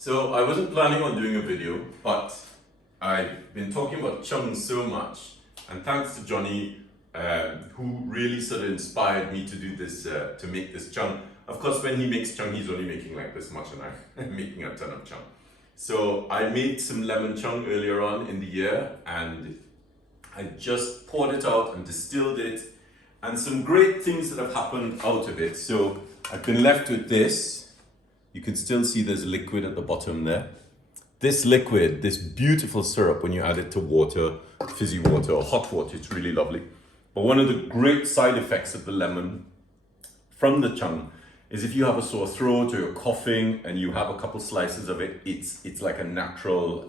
So I wasn't planning on doing a video, but I've been talking about Choeng so much, and thanks to Johnny, who really sort of inspired me to do this, to make this Choeng. Of course, when he makes Choeng, he's only making like this much, and I'm making a ton of Choeng. So I made some lemon Choeng earlier on in the year, and I just poured it out and distilled it, and some great things that have happened out of it. So I've been left with this. You can still see there's liquid at the bottom there. This liquid, this beautiful syrup, when you add it to water, fizzy water or hot water, it's really lovely. But one of the great side effects of the lemon from the Choeng is if you have a sore throat or you're coughing and you have a couple slices of it, it's like a natural,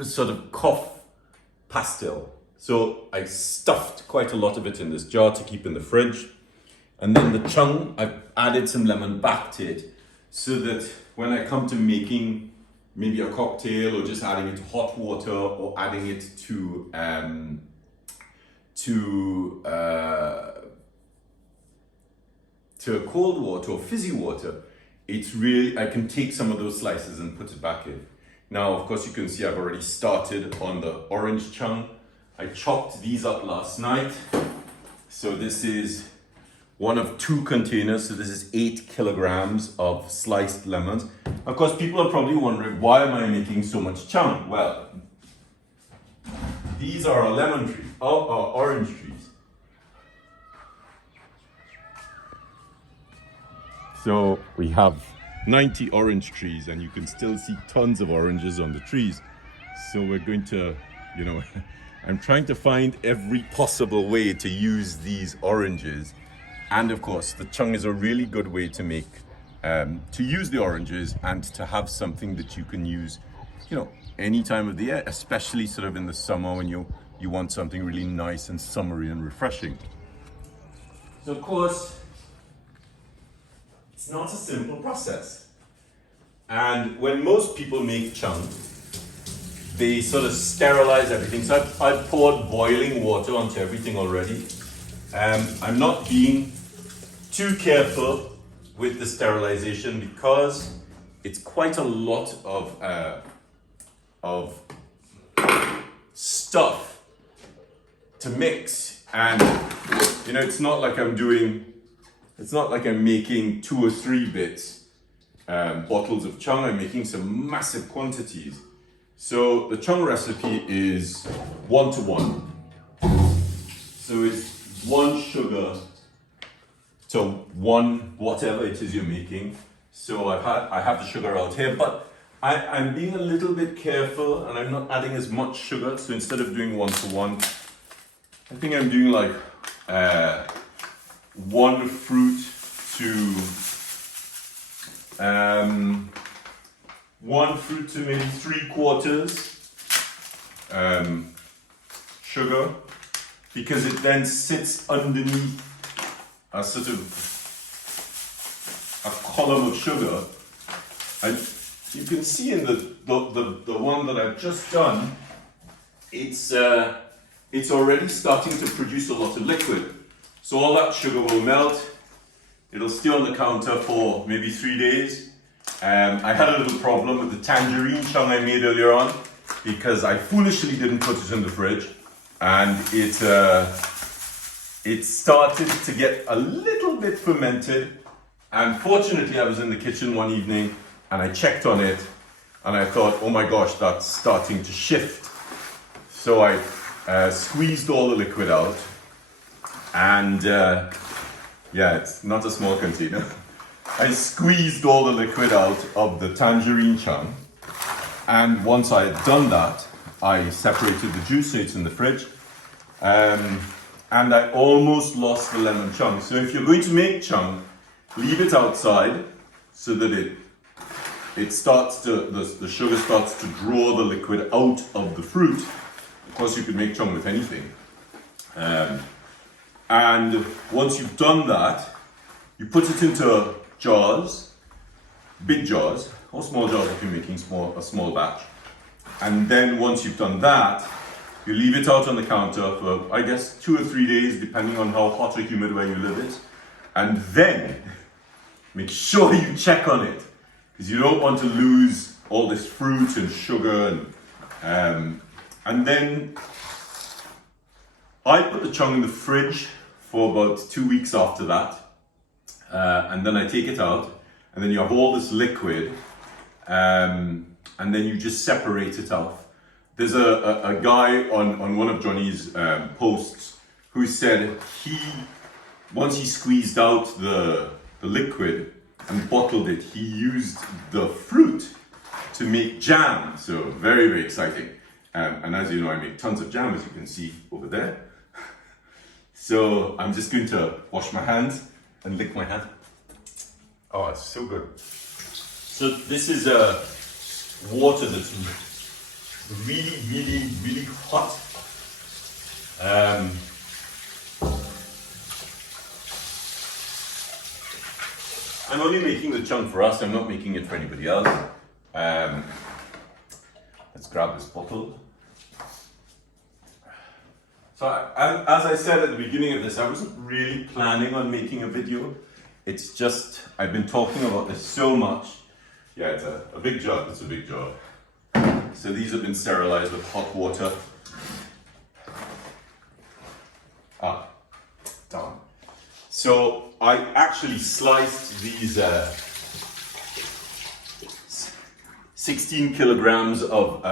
sort of cough pastil. So I stuffed quite a lot of it in this jar to keep in the fridge. And then the Choeng, I've added some lemon back to it so that when I come to making maybe a cocktail or just adding it to hot water or adding it to a cold water or fizzy water, it's really, I can take some of those slices and put it back in. Now, of course, you can see I've already started on the Orange Choeng. I chopped these up last night. So this is one of 2 containers, so this is 8 kilograms of sliced lemons. Of course, people are probably wondering, why am I making so much Choeng? Well, these are our lemon trees, our orange trees. So we have 90 orange trees, and you can still see tons of oranges on the trees. So we're going to, I'm trying to find every possible way to use these oranges. And of course, the Choeng is a really good way to make, to use the oranges and to have something that you can use, any time of the year, especially sort of in the summer when you want something really nice and summery and refreshing. So of course, it's not a simple process. And when most people make Choeng, they sort of sterilize everything. So I've poured boiling water onto everything already. I'm not being too careful with the sterilization because it's quite a lot of stuff to mix, and it's not like I'm making 2 or 3 bits bottles of Choeng. I'm making some massive quantities. So the Choeng recipe is 1-to-1. So it's 1 sugar to 1 whatever it is you're making. So I have the sugar out here, but I'm being a little bit careful and I'm not adding as much sugar. So instead of doing 1-to-1, I think I'm doing like 1 fruit to maybe 3/4 sugar, because it then sits underneath a sort of a column of sugar. And you can see in the one that I've just done, it's already starting to produce a lot of liquid. So all that sugar will melt. It'll stay on the counter for maybe 3 days. I had a little problem with the tangerine Choeng I made earlier on because I foolishly didn't put it in the fridge, and it started to get a little bit fermented. And fortunately, I was in the kitchen one evening and I checked on it and I thought, oh my gosh, that's starting to shift. So I squeezed all the liquid out, and yeah, it's not a small container. I squeezed all the liquid out of the tangerine Choeng, and once I had done that, I separated the juice so it's in the fridge, and I almost lost the lemon Choeng. So if you're going to make Choeng, leave it outside so that it starts to, the sugar starts to draw the liquid out of the fruit. Of course, you could make Choeng with anything. And once you've done that, you put it into jars, big jars, or small jars if you're making a small batch. And then once you've done that, you leave it out on the counter for, I guess, 2 or 3 days, depending on how hot or humid where you live is. And then make sure you check on it, because you don't want to lose all this fruit and sugar. And then I put the chung in the fridge for about 2 weeks after that, and then I take it out, and then you have all this liquid, and then you just separate it off. There's a guy on one of Johnny's posts who said once he squeezed out the liquid and bottled it, he used the fruit to make jam. So very, very exciting. And as you know, I make tons of jam, as you can see over there. So I'm just going to wash my hands and lick my hand. Oh, it's so good. So this is water that's really, really, really hot. I'm only making the chung for us, I'm not making it for anybody else. Let's grab this bottle. So as I said at the beginning of this, I wasn't really planning on making a video. It's just, I've been talking about this so much. Yeah, it's a big job, it's a big job. So these have been sterilized with hot water. Down. So I actually sliced these 16 kilograms of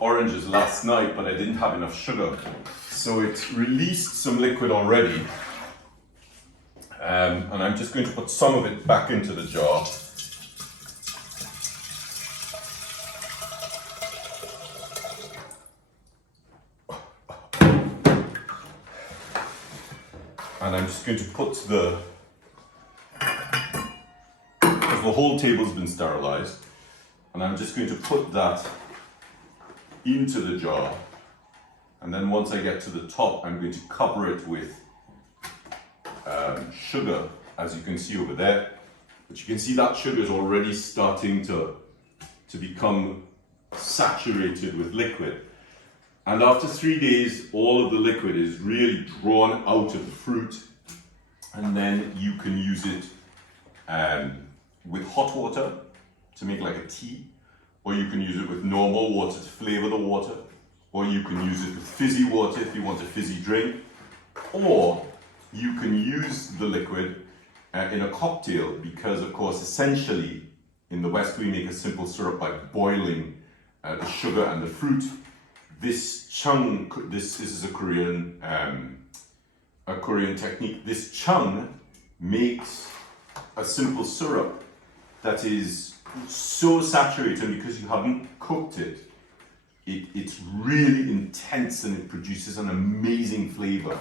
oranges last night, but I didn't have enough sugar. So it's released some liquid already. And I'm just going to put some of it back into the jar. And I'm just going to put because the whole table's been sterilized, and I'm just going to put that into the jar. And then once I get to the top, I'm going to cover it with sugar, as you can see over there. But you can see that sugar is already starting to become saturated with liquid. And after 3 days, all of the liquid is really drawn out of the fruit, and then you can use it with hot water to make like a tea, or you can use it with normal water to flavor the water, or you can use it with fizzy water if you want a fizzy drink, or you can use the liquid in a cocktail, because of course essentially in the West we make a simple syrup by boiling the sugar and the fruit. This chung, this is a Korean technique. This chung makes a simple syrup that is so saturated, because you haven't cooked it. It's really intense, and it produces an amazing flavor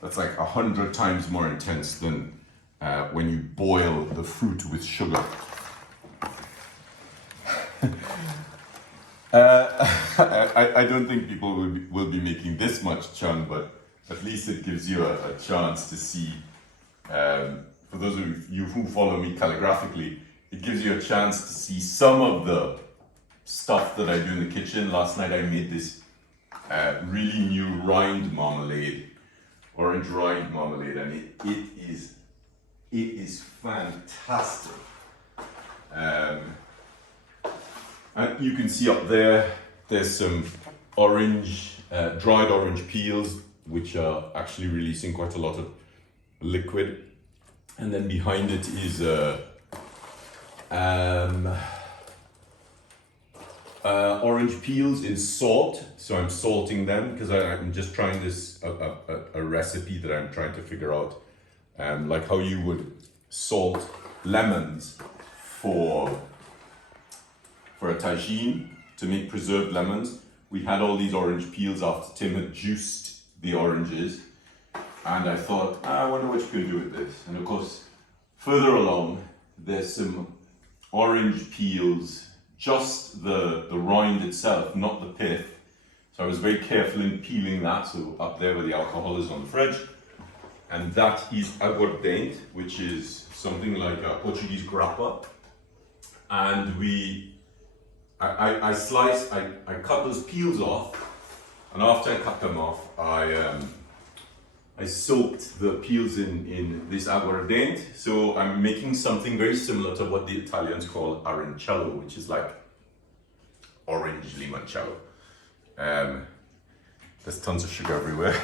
that's like 100 times more intense than when you boil the fruit with sugar. I don't think people will be making this much chung, but at least it gives you a chance to see, for those of you who follow me calligraphically, it gives you a chance to see some of the stuff that I do in the kitchen. Last night I made this really new rind marmalade, orange rind marmalade, and it is fantastic. And you can see up there, there's some orange, dried orange peels, which are actually releasing quite a lot of liquid. And then behind it is orange peels in salt. So I'm salting them because I'm just trying this, a recipe that I'm trying to figure out, like how you would salt lemons for a tagine, to make preserved lemons. We had all these orange peels after Tim had juiced the oranges, and I thought, I wonder what you can do with this. And of course, further along, there's some orange peels, just the rind itself, not the pith. So I was very careful in peeling that, so up there where the alcohol is on the fridge. And that is aguardente, which is something like a Portuguese grappa. And I cut those peels off, and after I cut them off, I I soaked the peels in this aguardente, so I'm making something very similar to what the Italians call aranciello, which is like orange limoncello. There's tons of sugar everywhere,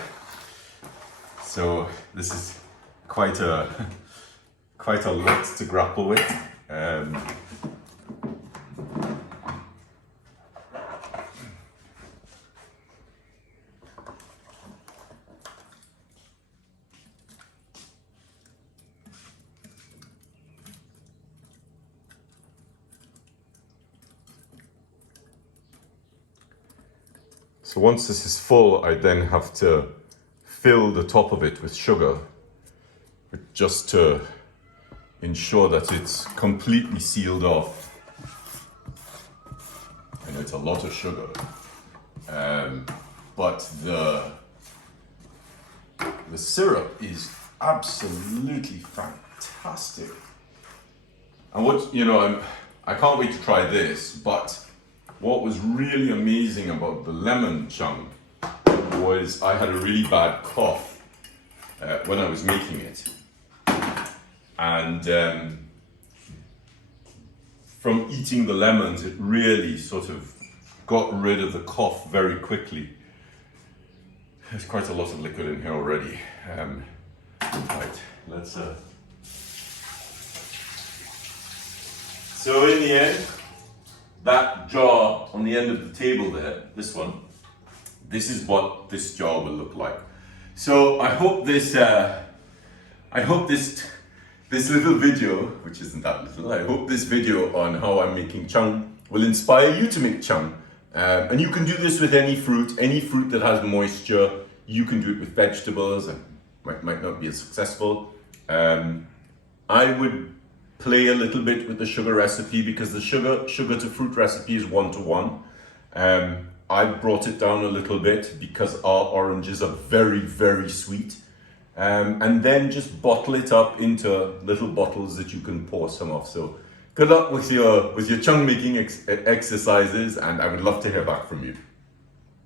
so this is quite a lot to grapple with. So once this is full, I then have to fill the top of it with sugar, just to ensure that it's completely sealed off. I know it's a lot of sugar, but the syrup is absolutely fantastic. And what, you know, I can't wait to try this, but what was really amazing about the lemon chung was I had a really bad cough when I was making it. And from eating the lemons, it really sort of got rid of the cough very quickly. There's quite a lot of liquid in here already. Right, let's... So in the end, that jar on the end of the table there, this one, this is what this jar will look like. So I hope this little video, which isn't that little, I hope this video on how I'm making chung will inspire you to make chung. And you can do this with any fruit that has moisture. You can do it with vegetables, and might not be as successful. I would play a little bit with the sugar recipe, because the sugar to fruit recipe is 1-to-1. I brought it down a little bit because our oranges are very, very sweet. And then just bottle it up into little bottles that you can pour some of. So good luck with your chung making exercises, and I would love to hear back from you.